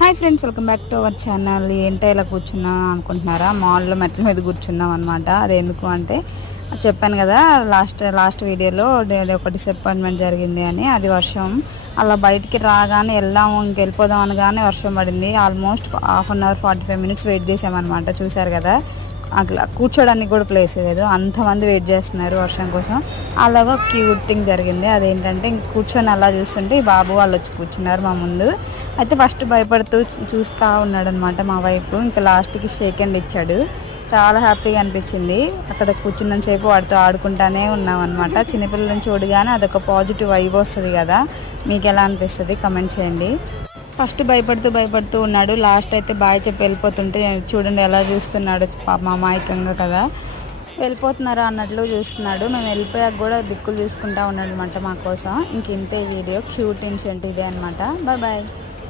Hi friends, welcome back to our channel. ఏంటో ఇలా కూర్చున్నాం అనుకుంటున్నారా? మాల్లో మెట్ల మీద కూర్చున్నాం అనమాట. అది ఎందుకు అంటే చెప్పాను కదా లాస్ట్ వీడియోలో ఒక డిసప్పాయింట్మెంట్ జరిగింది అని. అది వర్షం అలా బయటికి రాగానే వెళ్దాము ఇంకెళ్ళిపోదాం అనగానే వర్షం పడింది. Almost half an hour 45 minutes wait చేసామన్నమాట. చూసారు కదా, అట్లా కూర్చోడానికి కూడా ప్లేస్ లేదు, అంతమంది వెయిట్ చేస్తున్నారు వర్షం కోసం. అలాగా క్యూట్ థింగ్ జరిగింది. అదేంటంటే ఇంక కూర్చొని అలా చూస్తుంటే ఈ బాబు వాళ్ళు వచ్చి కూర్చున్నారు మా ముందు. అయితే ఫస్ట్ భయపడుతూ చూస్తూ ఉన్నాడు అనమాట మా వైపు. ఇంకా లాస్ట్కి షేక్ హ్యాండ్ ఇచ్చాడు. చాలా హ్యాపీగా అనిపించింది. అక్కడ కూర్చున్నంతసేపు వాడితో ఆడుకుంటానే ఉన్నాం అనమాట. చిన్నపిల్లలను చూడగానే అదొక పాజిటివ్ వైబ్ వస్తుంది కదా. మీకు ఎలా అనిపిస్తుంది కమెంట్ చేయండి. ఫస్ట్ భయపడుతూ ఉన్నాడు. లాస్ట్ అయితే బాయ్ చెప్పి వెళ్ళిపోతుంటే చూడండి ఎలా చూస్తున్నాడు, పాపం అమాయకంగా కదా. వెళ్ళిపోతున్నారా అన్నట్లు చూస్తున్నాడు. మేము వెళ్ళిపోయాక కూడా దిక్కులు చూసుకుంటా ఉన్నాడు అనమాట మా కోసం. ఇంక ఇంతే వీడియో. క్యూట్ ఇన్సిడెంట్ ఇదే అనమాట. Bye bye.